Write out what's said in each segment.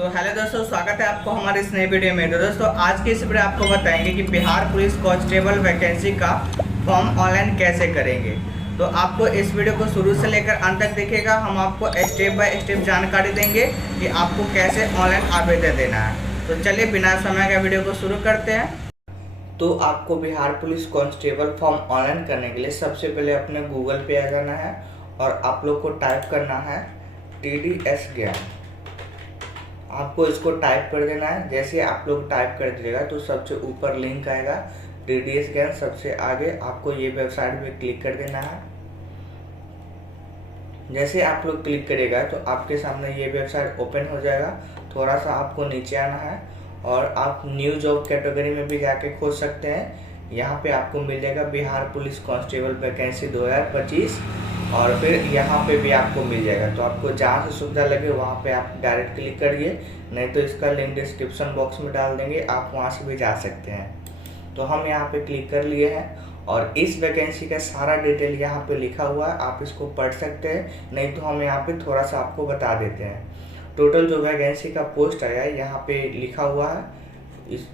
तो हेलो दोस्तों, स्वागत है आपको हमारे इस नए वीडियो में। तो दोस्तों आज की इस वीडियो आपको बताएंगे कि बिहार पुलिस कांस्टेबल वैकेंसी का फॉर्म ऑनलाइन कैसे करेंगे। तो आपको इस वीडियो को शुरू से लेकर अंत तक देखिएगा। हम आपको स्टेप बाय स्टेप जानकारी देंगे कि आपको कैसे ऑनलाइन आवेदन देना है। तो चलिए बिना समय का वीडियो को शुरू करते हैं। तो आपको Bihar police constable form online करने के लिए सबसे पहले अपने गूगल पे आ जाना है और आप लोग को टाइप करना है TDS ज्ञान। आपको इसको टाइप कर देना है। जैसे आप लोग टाइप कर दीजिएगा तो सबसे ऊपर लिंक आएगा TDS ज्ञान, सबसे आगे आपको ये वेबसाइट पे क्लिक कर देना है। जैसे आप लोग क्लिक करेगा तो आपके सामने ये वेबसाइट ओपन हो जाएगा। थोड़ा सा आपको नीचे आना है और आप न्यू जॉब कैटेगरी में भी जाके खोज सकते हैं। यहाँ पे आपको मिल जाएगा बिहार पुलिस कांस्टेबल वैकेंसी 2025 और फिर यहाँ पे भी आपको मिल जाएगा। तो आपको जहाँ से सुविधा लगे वहाँ पे आप डायरेक्ट क्लिक करिए, नहीं तो इसका लिंक डिस्क्रिप्शन बॉक्स में डाल देंगे, आप वहाँ से भी जा सकते हैं। तो हम यहाँ पे क्लिक कर लिए हैं और इस वैकेंसी का सारा डिटेल यहाँ पे लिखा हुआ है, आप इसको पढ़ सकते हैं। नहीं तो हम यहाँ पे थोड़ा सा आपको बता देते हैं। टोटल जो वैकेंसी का पोस्ट आया है यहाँ पे लिखा हुआ है,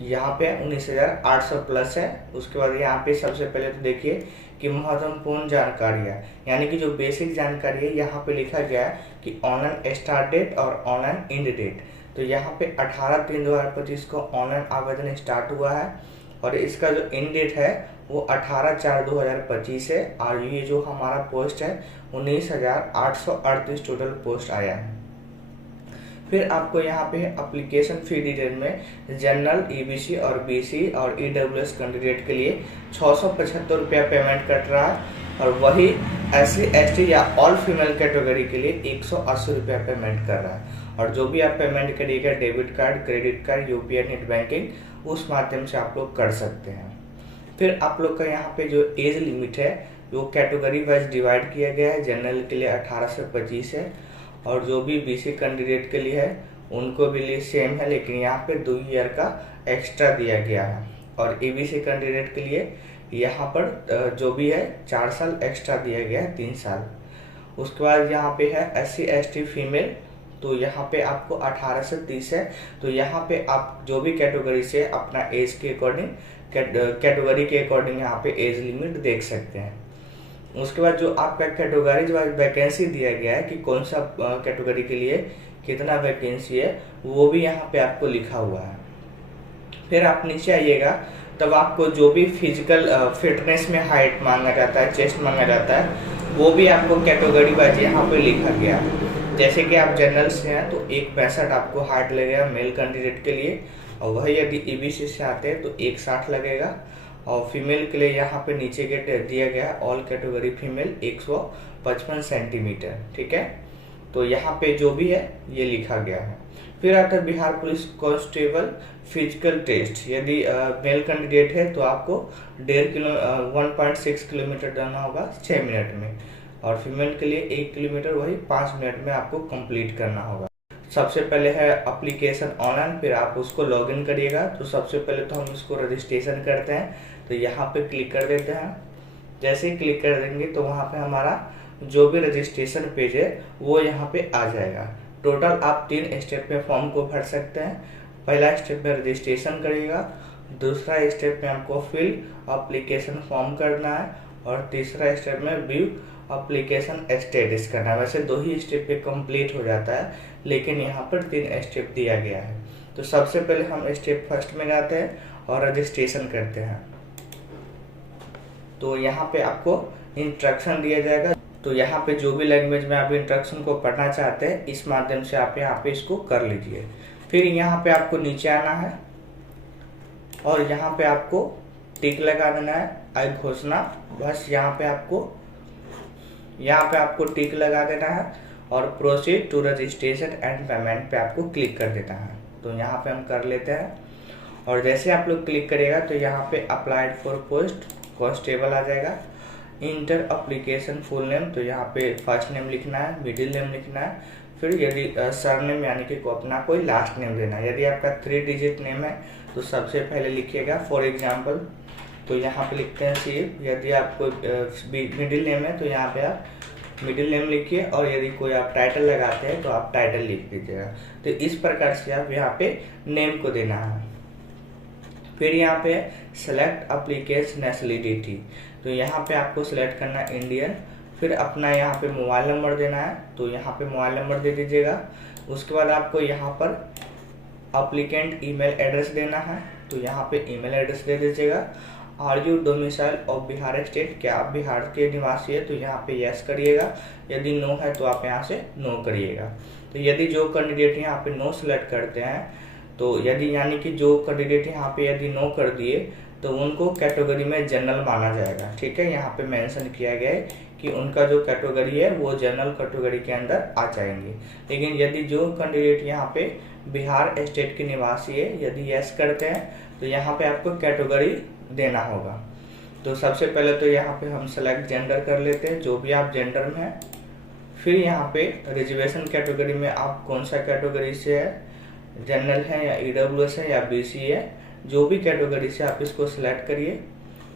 यहाँ पे 19,800 प्लस है। उसके बाद यहाँ पे सबसे पहले तो देखिए कि महत्वपूर्ण जानकारी है, यानी कि जो बेसिक जानकारी है यहाँ पे लिखा गया है कि ऑनलाइन स्टार्ट डेट और ऑनलाइन एंड डेट। तो यहाँ पे 18/3/2025 को ऑनलाइन आवेदन स्टार्ट हुआ है और इसका जो एंड डेट है वो 18/4/2025 है। और ये जो हमारा पोस्ट है 19,838 टोटल पोस्ट आया है। फिर आपको यहाँ पे एप्लीकेशन फी डिटेल में जनरल, EBC और BC और EWS कैंडिडेट के लिए 675 रुपया पेमेंट कट रहा है और वही SC ST या ऑल फीमेल कैटेगरी के लिए 180 रुपया पेमेंट कर रहा है। और जो भी आप पेमेंट करिएगा debit card, credit card, UPI net banking, उस माध्यम से आप लोग कर सकते हैं। फिर आप लोग का यहाँ पे जो एज लिमिट है वो कैटेगरी वाइज डिवाइड किया गया है। जनरल के लिए 18 से 25 है और जो भी BC कैंडिडेट के लिए है उनको भी लिए सेम है, लेकिन यहाँ पे 2 ईयर का एक्स्ट्रा दिया गया है। और EBC कैंडिडेट के लिए यहाँ पर जो भी है 4 साल एक्स्ट्रा दिया गया है, 3 साल। उसके बाद यहाँ पे है SC ST फीमेल, तो यहाँ पे आपको 18 से 30 है। तो यहाँ पे आप जो भी कैटेगरी से अपना एज के अकॉर्डिंग, कैटेगरी के अकॉर्डिंग यहाँ पे एज लिमिट देख सकते हैं। उसके बाद जो आपका कैटेगरी वाइज वैकेंसी दिया गया है कि कौन सा कैटेगरी के लिए कितना वैकेंसी है वो भी यहाँ पे आपको लिखा हुआ है। फिर आप नीचे आइएगा तब आपको जो भी फिजिकल फिटनेस में हाइट मांगा जाता है, चेस्ट मांगा जाता है, वो भी आपको कैटेगरी वाइज यहाँ पे लिखा गया है। जैसे कि आप जनरल से हैं तो 1.65 आपको हाइट लगेगा मेल कैंडिडेट के लिए, और वही यदि EBC से आते हैं तो 1.60 लगेगा। और फीमेल के लिए यहाँ पे नीचे के दिया गया है ऑल कैटेगरी फीमेल 155 सेंटीमीटर, ठीक है। तो यहाँ पे जो भी है ये लिखा गया है। फिर आता है Bihar police constable physical test. यदि मेल कैंडिडेट है तो आपको 1.6 किलोमीटर जाना होगा 6 मिनट में, और फीमेल के लिए 1 किलोमीटर वही 5 मिनट में आपको कंप्लीट करना होगा। सबसे पहले है एप्लीकेशन ऑनलाइन, फिर आप उसको लॉगिन करिएगा। तो सबसे पहले तो हम इसको रजिस्ट्रेशन करते हैं, तो यहाँ पे क्लिक कर देते हैं। जैसे ही क्लिक कर देंगे तो वहाँ पे हमारा जो भी रजिस्ट्रेशन पेज है वो यहाँ पे आ जाएगा। टोटल आप 3 स्टेप में फॉर्म को भर सकते हैं। पहला स्टेप में रजिस्ट्रेशन करिएगा, दूसरा स्टेप में आपको फिल एप्लीकेशन फॉर्म करना है, और तीसरा स्टेप में व्यू एप्लीकेशन स्टेटस करना है। वैसे 2 ही स्टेप पे कंप्लीट हो जाता है, लेकिन यहाँ पर 3 स्टेप दिया गया है। तो सबसे पहले हम स्टेप फर्स्ट में जाते हैं और रजिस्ट्रेशन करते हैं। तो यहाँ पे आपको इंस्ट्रक्शन दिया जाएगा। तो यहाँ पे जो भी लैंग्वेज में आप इंस्ट्रक्शन को पढ़ना चाहते हैं इस माध्यम से आप यहाँ पे इसको कर लीजिए। फिर यहाँ पे आपको नीचे आना है और यहाँ पे आपको टिक लगा देना है, आई घोषणा, बस यहाँ पे आपको टिक लगा देना है और proceed to registration and payment पे आपको क्लिक कर देना है। तो यहाँ पे हम कर लेते हैं और जैसे आप लोग क्लिक करिएगा तो यहाँ पे अप्लाइड फॉर पोस्ट कांस्टेबल आ जाएगा। इंटर एप्लीकेशन फुल नेम, तो यहाँ पे फर्स्ट नेम लिखना है, मिडिल नेम लिखना है, फिर यदि सरनेम यानी कि अपना कोई लास्ट नेम देना है। यदि आपका 3 डिजिट नेम है तो सबसे पहले लिखिएगा। फॉर एग्जांपल तो यहाँ पे लिखते हैं शिव। यदि आपको मिडिल नेम है तो यहाँ पे आप मिडिल नेम लिखिए, और यदि कोई आप टाइटल लगाते हैं तो आप टाइटल लिख दीजिएगा। तो इस प्रकार से आप यहाँ पे नेम को देना है। फिर यहाँ पे सेलेक्ट एप्लीकेशन नेशनलिटी, तो यहाँ पे आपको सेलेक्ट करना है इंडियन। फिर अपना यहाँ पे मोबाइल नंबर देना है, तो यहाँ पे मोबाइल नंबर दे दीजिएगा। उसके बाद आपको यहाँ पर एप्लीकेंट ईमेल एड्रेस देना है, तो यहाँ पे ईमेल एड्रेस दे दीजिएगा। Are you domicile of Bihar state, क्या आप बिहार के निवासी है, तो यहाँ पे यस करिएगा। यदि नो है तो आप यहाँ से नो करिएगा। तो यदि जो कैंडिडेट यहाँ पे नो सेलेक्ट करते हैं, तो यदि यानी कि जो कैंडिडेट यहाँ पे यदि नो कर दिए तो उनको कैटेगरी में जनरल माना जाएगा। ठीक है, यहाँ पे मेंशन किया गया है कि उनका जो कैटेगरी है वो जनरल कैटेगरी के अंदर आ जाएंगे। लेकिन यदि जो कैंडिडेट यहाँ पे बिहार स्टेट के निवासी है, यदि यस करते हैं तो यहाँ पे आपको कैटेगरी देना होगा। तो सबसे पहले तो यहाँ पे हम सेलेक्ट जेंडर कर लेते हैं, जो भी आप जेंडर में है। फिर यहाँ पे रिजर्वेशन कैटेगरी में आप कौन सा कैटेगरी से है, जनरल है या ईडब्ल्यूएस है या बीसी है, जो भी कैटेगरी से आप इसको सिलेक्ट करिए।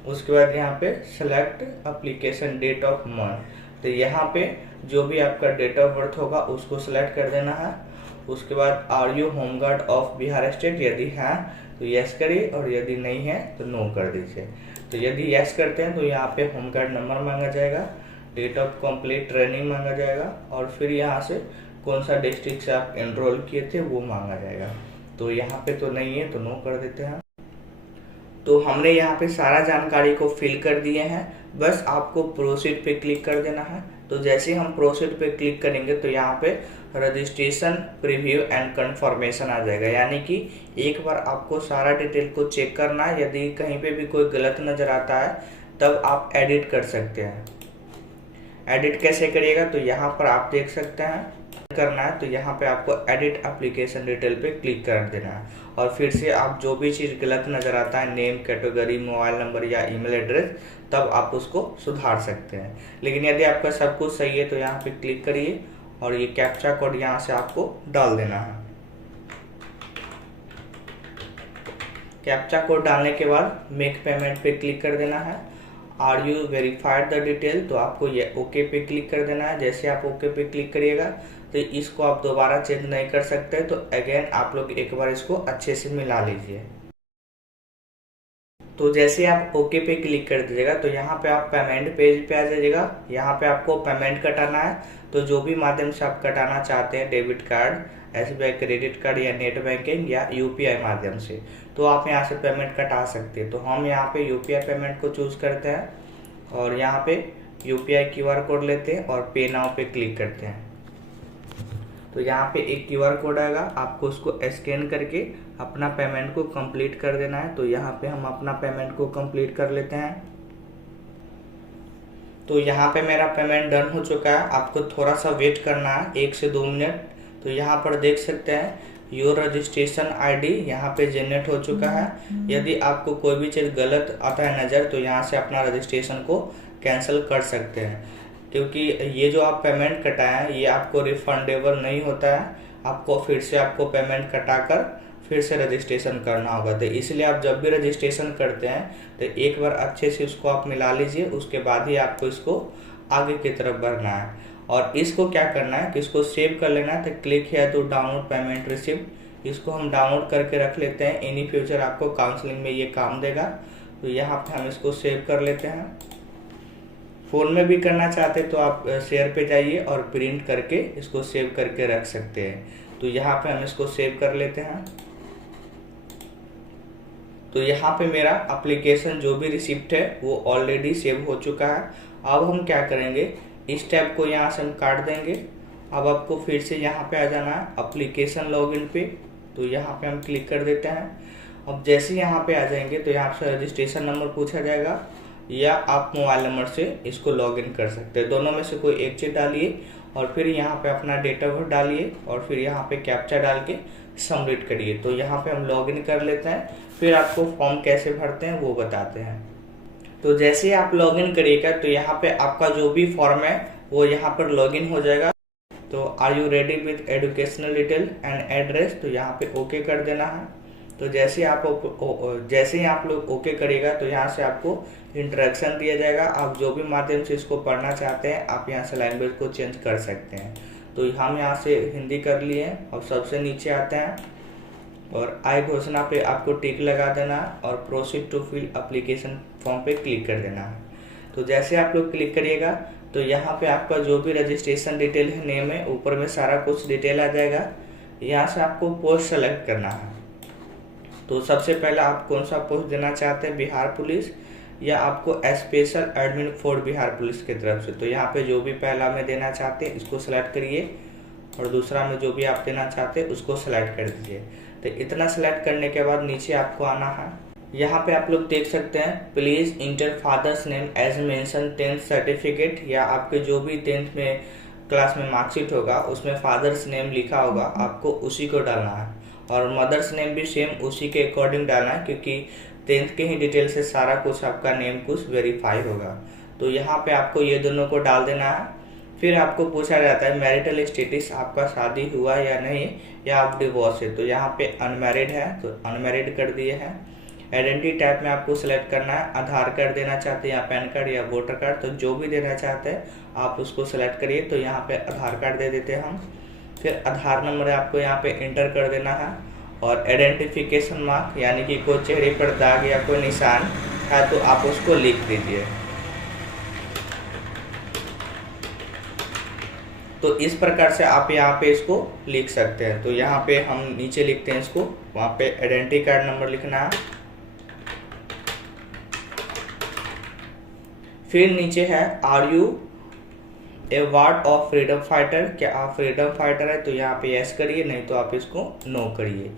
उसके बाद यहाँ पे select application date of month, तो यहाँ पे जो भी आपका डेट ऑफ बर्थ होगा उसको सिलेक्ट कर देना है। उसके बाद are you home guard of Bihar state, यदि है तो यस करिए, और यदि नहीं है तो नो कर दीजिए। तो यदि यस करते हैं तो यहाँ पे होमगार्ड नंबर मांगा जाएगा, डेट ऑफ कंप्लीट ट्रेनिंग मांगा जाएगा, और फिर यहाँ से कौन सा डिस्ट्रिक्ट से आप एनरोल किए थे वो मांगा जाएगा। तो यहाँ पे तो नहीं है तो नो कर देते हैं। तो हमने यहाँ पे सारा जानकारी को फिल कर दिए हैं, बस आपको प्रोसीड पे क्लिक कर देना है। तो जैसे हम प्रोसीड पे क्लिक करेंगे तो यहाँ पे रजिस्ट्रेशन प्रीव्यू एंड कंफर्मेशन आ जाएगा, यानी कि एक बार आपको सारा डिटेल को चेक करना है। यदि कहीं पे भी कोई गलत नज़र आता है तब आप एडिट कर सकते हैं। एडिट कैसे करिएगा, तो यहाँ पर आप देख सकते हैं करना है, तो यहाँ पे आपको एडिट एप्लीकेशन डिटेल पे क्लिक कर देना है, और फिर से आप जो भी चीज़ गलत नज़र आता है, नेम, कैटेगरी, मोबाइल नंबर या ईमेल एड्रेस, तब आप उसको सुधार सकते हैं। लेकिन यदि आपका सब कुछ सही है तो यहाँ पे क्लिक करिए, और ये कैप्चा कोड यहाँ से आपको डाल देना है। कैप्चा कोड डालने के बाद मेक पेमेंट पे क्लिक कर देना है। Are you verified the detail, तो आपको ये ओके पे क्लिक कर देना है। जैसे आप ओके पे क्लिक करिएगा तो इसको आप दोबारा चेंज नहीं कर सकते, तो अगेन आप लोग एक बार इसको अच्छे से मिला लीजिए। तो जैसे आप ओके पे क्लिक कर दीजिएगा तो यहाँ पे आप पेमेंट पेज पे आ जाइएगा। यहाँ पे आपको पेमेंट कटाना है, तो जो भी माध्यम से आप कटाना चाहते हैं, debit card, SBI credit card या नेट बैंकिंग या UPI माध्यम से, तो आप यहाँ से पेमेंट कटा सकते हैं। तो हम यहाँ पे UPI पेमेंट को चूज करते हैं, और यहाँ पे UPI QR कोड लेते हैं और पे नाउ पे क्लिक करते हैं। तो यहाँ पे एक QR कोड आएगा, आपको उसको स्कैन करके अपना पेमेंट को कंप्लीट कर देना है। तो यहाँ पे हम अपना पेमेंट को कंप्लीट कर लेते हैं। तो यहाँ पे मेरा पेमेंट डन हो चुका है, आपको थोड़ा सा वेट करना है 1 से 2 मिनट। तो यहाँ पर देख सकते हैं योर रजिस्ट्रेशन ID यहाँ पे जनरेट हो चुका है। यदि आपको कोई भी चीज़ गलत आता है नज़र, तो यहाँ से अपना रजिस्ट्रेशन को कैंसिल कर सकते हैं, क्योंकि ये जो आप पेमेंट कटाए हैं ये आपको रिफंडेबल नहीं होता है। आपको फिर से आपको पेमेंट कटाकर फिर से रजिस्ट्रेशन करना होगा। तो इसलिए आप जब भी रजिस्ट्रेशन करते हैं तो एक बार अच्छे से उसको आप मिला लीजिए, उसके बाद ही आपको इसको आगे की तरफ बढ़ना है। और इसको क्या करना है कि इसको सेव कर लेना है। तो क्लिक है तो डाउनलोड पेमेंट रिसिप्ट, इसको हम डाउनलोड करके रख लेते हैं। इन फ्यूचर आपको काउंसलिंग में ये काम देगा। तो यहाँ पे हम इसको सेव कर लेते हैं। फ़ोन में भी करना चाहते तो आप शेयर पे जाइए और प्रिंट करके इसको सेव करके रख सकते हैं। तो यहाँ पे हम इसको सेव कर लेते हैं। तो यहाँ पे मेरा एप्लीकेशन जो भी रिसिप्ट है वो ऑलरेडी सेव हो चुका है। अब हम क्या करेंगे, इस टैब को यहाँ से हम काट देंगे। अब आपको फिर से यहाँ पे आ जाना है एप्लीकेशन लॉगिन पे। तो यहाँ पे हम क्लिक कर देते हैं। अब जैसे यहाँ पे आ जाएंगे तो यहाँ से रजिस्ट्रेशन नंबर पूछा जाएगा, या आप मोबाइल नंबर से इसको लॉगिन कर सकते हैं। दोनों में से कोई एक चीज़ डालिए, और फिर यहाँ पे अपना डेट ऑफ बर्थ डालिए, और फिर यहाँ पे कैप्चा डाल के सबमिट करिए। तो यहाँ पे हम लॉगिन कर लेते हैं, फिर आपको फॉर्म कैसे भरते हैं वो बताते हैं। तो जैसे ही आप लॉगिन करिएगा तो यहाँ पे आपका जो भी फॉर्म है वो यहाँ पर लॉगिन हो जाएगा। तो are you ready with educational detail and address, तो यहाँ पे ओके कर देना है। तो जैसे ही आप लोग ओके करिएगा तो यहाँ से आपको इंस्ट्रक्शन दिया जाएगा। आप जो भी माध्यम से इसको पढ़ना चाहते हैं आप यहाँ से लैंग्वेज को चेंज कर सकते हैं। तो हम यहाँ से हिंदी कर लिए और सबसे नीचे आते हैं और आई घोषणा पे आपको टिक लगा देना और proceed to fill application form पे क्लिक कर देना है। तो जैसे आप लोग क्लिक करिएगा तो यहाँ पे आपका जो भी रजिस्ट्रेशन डिटेल है, नेम है, ऊपर में सारा कुछ डिटेल आ जाएगा। यहाँ से आपको पोस्ट सेलेक्ट करना है। तो सबसे पहले आप कौन सा पोस्ट देना चाहते हैं, बिहार पुलिस या आपको special admin for Bihar police की तरफ से। तो यहाँ पे जो भी पहला में देना चाहते हैं इसको सेलेक्ट करिए और दूसरा में जो भी आप देना चाहते हैं उसको सेलेक्ट कर दीजिए। तो इतना सेलेक्ट करने के बाद नीचे आपको आना है। यहाँ पे आप लोग देख सकते हैं please enter father's name as mention 10th certificate, या आपके जो भी 10th में क्लास में मार्कशीट होगा उसमें फादर्स नेम लिखा होगा, आपको उसी को डालना है। और मदर्स नेम भी सेम उसी के अकॉर्डिंग डालना है, क्योंकि 10th के ही डिटेल से सारा कुछ आपका नेम कुछ वेरीफाई होगा। तो यहाँ पे आपको ये दोनों को डाल देना है। फिर आपको पूछा जाता है मैरिटल स्टेटस, आपका शादी हुआ या नहीं, या आप डिवोर्स है। तो यहाँ पे अनमैरिड है तो अनमैरिड कर दिए हैं। आइडेंटिटी टाइप में आपको सेलेक्ट करना है, आधार कार्ड देना चाहते हैं या पैन कार्ड या वोटर कार्ड, तो जो भी देना चाहते हैं आप उसको सेलेक्ट करिए। तो यहाँ पे आधार कार्ड दे देते हैं हम। फिर आधार नंबर आपको यहाँ पे इंटर कर देना है और आइडेंटिफिकेशन मार्क यानी कि कोई चेहरे पर दाग या कोई निशान है तो आप उसको लिख दीजिए। तो इस प्रकार से आप यहाँ पे इसको लिख सकते हैं। तो यहाँ पे हम नीचे लिखते हैं इसको, वहाँ पे आइडेंटिटी कार्ड नंबर लिखना है। फिर नीचे है are you a ward of freedom fighter, क्या आप फ्रीडम फाइटर है, तो यहाँ पे यस करिए, नहीं तो आप इसको नो करिए।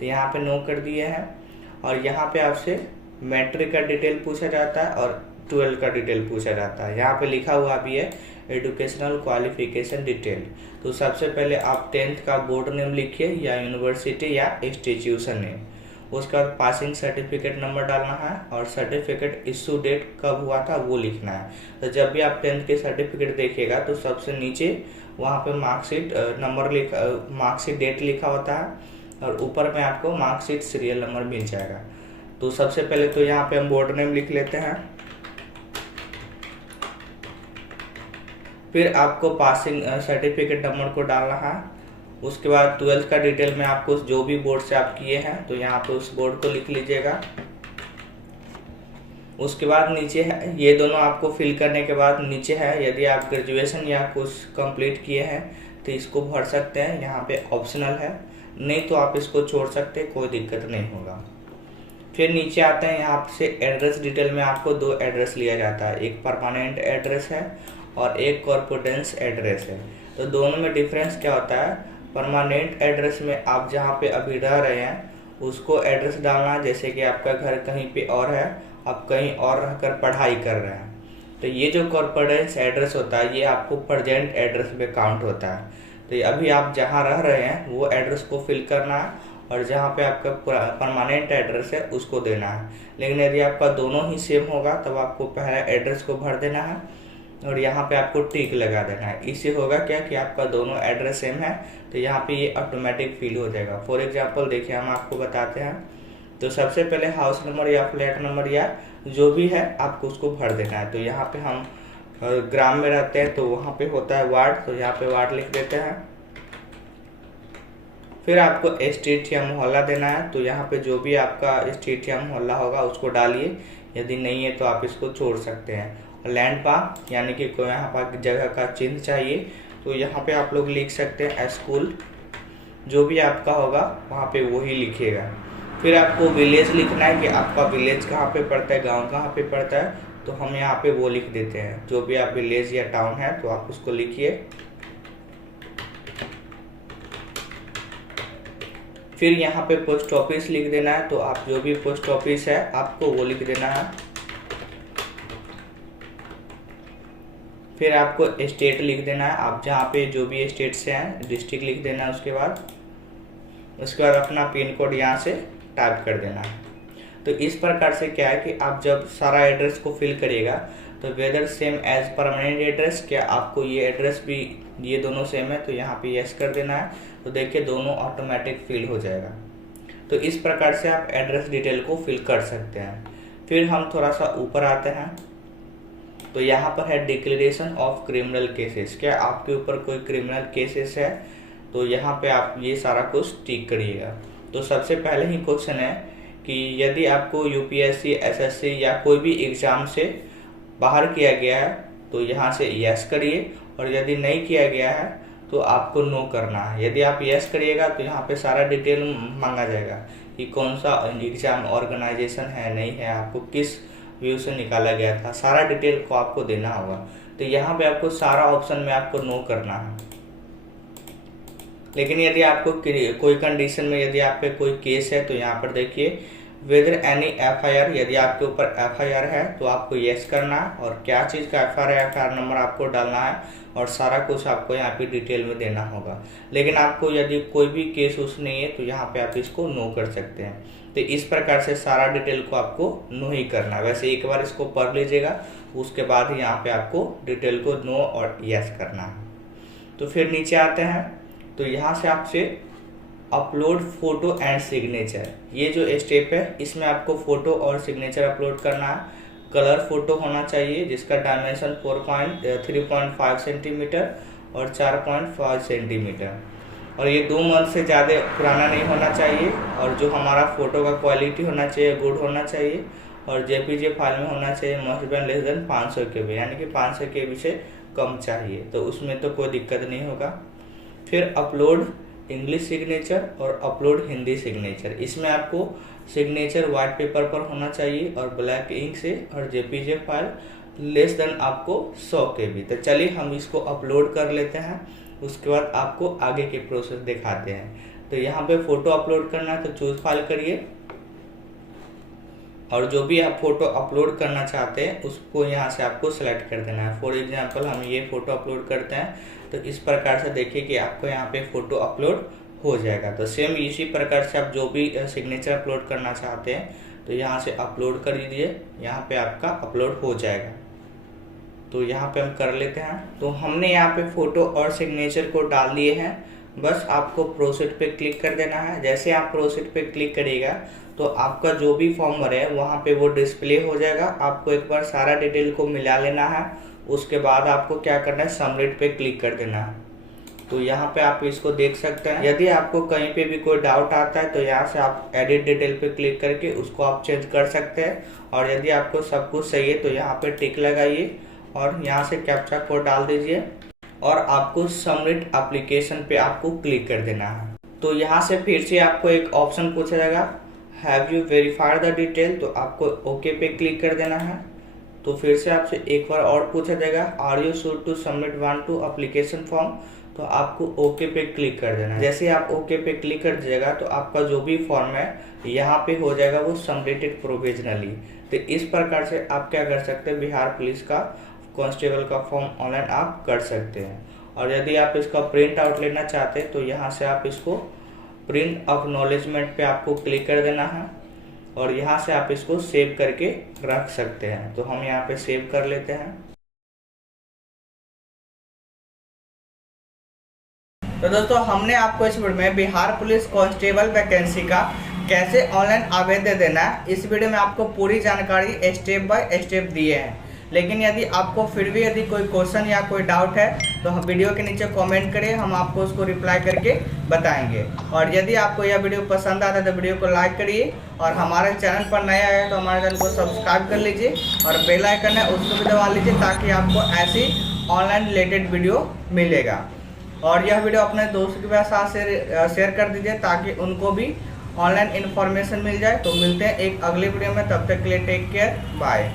तो यहाँ पे नो कर दिए हैं। और यहाँ पे आपसे मैट्रिक का डिटेल पूछा जाता है और 12 का डिटेल पूछा जाता है। यहाँ पे लिखा हुआ भी है एजुकेशनल क्वालिफिकेशन डिटेल। तो सबसे पहले आप 10th का बोर्ड नेम लिखिए या यूनिवर्सिटी या इंस्टीट्यूशन नेम। उसके बाद पासिंग सर्टिफिकेट नंबर डालना है और सर्टिफिकेट इशू डेट कब हुआ था वो लिखना है। तो जब भी आप 10th के सर्टिफिकेट देखिएगा तो सबसे नीचे वहाँ पे मार्कशीट नंबर मार्कशीट डेट लिखा होता है और ऊपर में आपको मार्कशीट सीरियल नंबर मिल जाएगा। तो सबसे पहले तो यहाँ पे हम बोर्ड नेम लिख लेते हैं। फिर आपको पासिंग सर्टिफिकेट नंबर को डालना है। उसके बाद 12th का डिटेल में आपको जो भी बोर्ड से आप किए हैं तो यहाँ पे उस बोर्ड को लिख लीजिएगा। उसके बाद नीचे है, ये दोनों आपको फिल करने के बाद नीचे है यदि आप ग्रेजुएशन या कुछ कंप्लीट किए हैं तो इसको भर सकते हैं, यहाँ पे ऑप्शनल है, नहीं तो आप इसको छोड़ सकते हैं, कोई दिक्कत नहीं होगा। फिर नीचे आते हैं, यहाँ से एड्रेस डिटेल में आपको 2 एड्रेस लिया जाता है, एक परमानेंट एड्रेस है और एक कॉर्पोरेटेंस एड्रेस है। तो दोनों में डिफरेंस क्या होता है, परमानेंट एड्रेस में आप जहाँ पे अभी रह रहे हैं उसको एड्रेस डालना, जैसे कि आपका घर कहीं पे और है, आप कहीं और रहकर पढ़ाई कर रहे हैं। तो ये जो कॉर्पोरेटेंस एड्रेस होता है ये आपको प्रेजेंट एड्रेस में काउंट होता है। तो अभी आप जहाँ रह रहे हैं वो एड्रेस को फिल करना है और जहाँ पे आपका परमानेंट एड्रेस है उसको देना है। लेकिन यदि आपका दोनों ही सेम होगा तब आपको पहला एड्रेस को भर देना है और यहाँ पे आपको टिक लगा देना है। इससे होगा क्या कि आपका दोनों एड्रेस सेम है तो यहाँ पे ये ऑटोमेटिक फिल हो जाएगा। फॉर एग्जांपल देखिए हम आपको बताते हैं। तो सबसे पहले हाउस नंबर या फ्लैट नंबर या जो भी है आपको उसको भर देना है। तो यहाँ पे हम ग्राम में रहते हैं तो वहाँ पे होता है वार्ड, तो यहाँ पे वार्ड लिख देते हैं। फिर आपको स्ट्रीट या मोहल्ला देना है, तो यहाँ पे जो भी आपका स्ट्रीट या मोहल्ला होगा उसको डालिए, यदि नहीं है तो आप इसको छोड़ सकते हैं। लैंड मार्क यानी कि कोई यहाँ पर जगह का चिन्ह चाहिए तो यहाँ पे आप लोग लिख सकते हैं स्कूल, जो भी आपका होगा वहाँ पे वही लिखिएगा। फिर आपको विलेज लिखना है कि आपका विलेज कहाँ पे पड़ता है, गांव कहाँ पे पड़ता है, तो हम यहाँ पे वो लिख देते हैं। जो भी आप विलेज या टाउन है तो आप उसको लिखिए। फिर यहाँ पे पोस्ट ऑफिस लिख देना है, तो आप जो भी पोस्ट ऑफिस है आपको वो लिख देना है। फिर आपको स्टेट लिख देना है, आप जहाँ पे जो भी स्टेट से हैं डिस्ट्रिक्ट लिख देना है। उसके बाद अपना पिन कोड यहाँ से टाइप कर देना है। तो इस प्रकार से क्या है कि आप जब सारा एड्रेस को फिल करिएगा तो whether same as permanent address, क्या आपको ये एड्रेस भी ये दोनों सेम है, तो यहाँ पे यस कर देना है। तो देखिए दोनों ऑटोमेटिक फिल हो जाएगा। तो इस प्रकार से आप एड्रेस डिटेल को फिल कर सकते हैं। फिर हम थोड़ा सा ऊपर आते हैं, तो यहाँ पर है डिक्लेरेशन ऑफ क्रिमिनल केसेस। क्या आपके ऊपर कोई क्रिमिनल केसेस है, तो यहाँ पे आप ये सारा कुछ टिक करिएगा। तो सबसे पहले ही क्वेश्चन है कि यदि आपको यूपीएससी, एसएससी या कोई भी एग्ज़ाम से बाहर किया गया है तो यहाँ से यस करिए, और यदि नहीं किया गया है तो आपको नो करना है। यदि आप यस करिएगा तो यहाँ पे सारा डिटेल मांगा जाएगा कि कौन सा एग्ज़ाम ऑर्गेनाइजेशन है, नहीं है, आपको किस व्यू से निकाला गया था, सारा डिटेल को आपको देना होगा। तो यहाँ पे आपको सारा ऑप्शन में आपको नो करना है। लेकिन यदि आपको कोई कंडीशन में यदि आप पे कोई केस है तो यहाँ पर देखिए वेदर एनी एफआईआर, यदि आपके ऊपर एफआईआर है तो आपको यस करना है, और क्या चीज़ का एफआईआर नंबर आपको डालना है, और सारा कुछ आपको यहाँ पे डिटेल में देना होगा। लेकिन आपको यदि कोई भी केस उस नहीं है तो यहाँ पे आप इसको नो कर सकते हैं। तो इस प्रकार से सारा डिटेल को आपको नो ही करना है। वैसे एक बार इसको पढ़ लीजिएगा, उसके बाद ही यहाँ पे आपको डिटेल को नो और यस करना है। तो फिर नीचे आते हैं, तो यहाँ से आपसे अपलोड फोटो एंड सिग्नेचर, ये जो स्टेप है इसमें आपको फोटो और सिग्नेचर अपलोड करना है। कलर फोटो होना चाहिए जिसका डायमेंशन 3.5 सेंटीमीटर और 4.5 सेंटीमीटर, और ये 2 मंथ से ज़्यादा पुराना नहीं होना चाहिए, और जो हमारा फोटो का क्वालिटी होना चाहिए गुड होना चाहिए, और जेपीजी फाइल में होना चाहिए must be less than 500 KB, यानी कि 500 KB से कम चाहिए, तो उसमें तो कोई दिक्कत नहीं होगा। फिर अपलोड इंग्लिश सिग्नेचर और अपलोड हिंदी सिग्नेचर, इसमें आपको सिग्नेचर वाइट पेपर पर होना चाहिए और ब्लैक इंक से, और जेपीजी फाइल लेस देन आपको 100 KB। तो चलिए हम इसको अपलोड कर लेते हैं, उसके बाद आपको आगे के प्रोसेस दिखाते हैं। तो यहाँ पे फोटो अपलोड करना है तो चूज फाइल करिए, और जो भी आप फोटो अपलोड करना चाहते हैं उसको यहाँ से आपको सिलेक्ट कर देना है। फॉर एग्जांपल हम ये फोटो अपलोड करते हैं, तो इस प्रकार से देखिए कि आपको यहाँ पे फोटो अपलोड हो जाएगा। तो सेम इसी प्रकार से आप जो भी सिग्नेचर अपलोड करना चाहते हैं तो यहाँ से अपलोड कर दीजिए, यहाँ पे आपका अपलोड हो जाएगा। तो यहाँ पे हम कर लेते हैं। तो हमने यहाँ पे फोटो और सिग्नेचर को डाल दिए हैं, बस आपको प्रोसीड पे क्लिक कर देना है। जैसे आप प्रोसीड पे क्लिक करिएगा तो आपका जो भी फॉर्म भरे वहाँ पे वो डिस्प्ले हो जाएगा। आपको एक बार सारा डिटेल को मिला लेना है, उसके बाद आपको क्या करना है, सबमिट पे क्लिक कर देना है। तो यहाँ पे आप इसको देख सकते हैं। यदि आपको कहीं पे भी कोई डाउट आता है तो यहाँ से आप एडिट डिटेल पे क्लिक करके उसको आप चेंज कर सकते हैं, और यदि आपको सब कुछ सही है तो यहाँ पे टिक लगाइए और यहाँ से कैप्चा कोड डाल दीजिए, और आपको सबमिट एप्लीकेशन पे आपको क्लिक कर देना है। तो यहाँ से फिर से आपको एक ऑप्शन पूछा जाएगा, have you verified the detail, तो आपको ओके पे क्लिक कर देना है। तो फिर से आपसे एक बार और पूछा जाएगा, are you sure to submit 1 2 application form, तो आपको ओके पे क्लिक कर देना है। जैसे आप ओके पे क्लिक कर दीजिएगा तो आपका जो भी फॉर्म है यहाँ पे हो जाएगा वो सबमिटेड प्रोविजनली। तो इस प्रकार से आप क्या कर सकते हैं, बिहार पुलिस का कांस्टेबल का फॉर्म ऑनलाइन आप कर सकते हैं। और यदि आप इसका प्रिंट आउट लेना चाहते हैं तो यहाँ से आप इसको प्रिंट एक्नॉलेजमेंट पे आपको क्लिक कर देना है, और यहाँ से आप इसको सेव करके रख सकते हैं। तो हम यहाँ पे सेव कर लेते हैं। तो दोस्तों हमने आपको इस वीडियो में बिहार पुलिस कांस्टेबल वैकेंसी का कैसे ऑनलाइन आवेदन देना है, इस वीडियो में आपको पूरी जानकारी स्टेप बाय स्टेप दिए हैं। लेकिन यदि आपको फिर भी यदि कोई क्वेश्चन या कोई डाउट है तो हम वीडियो के नीचे कमेंट करिए, हम आपको उसको रिप्लाई करके बताएंगे। और यदि आपको यह वीडियो पसंद आता है तो वीडियो को लाइक करिए, और हमारे चैनल पर नया है तो हमारे चैनल को सब्सक्राइब कर लीजिए, और बेल आइकन है उसको भी दबा लीजिए ताकि आपको ऐसी ऑनलाइन रिलेटेड वीडियो मिलेगा। और यह वीडियो अपने दोस्तों के साथ शेयर कर दीजिए ताकि उनको भी ऑनलाइन इन्फॉर्मेशन मिल जाए। तो मिलते हैं एक अगले वीडियो में, तब तक के लिए टेक केयर, बाय।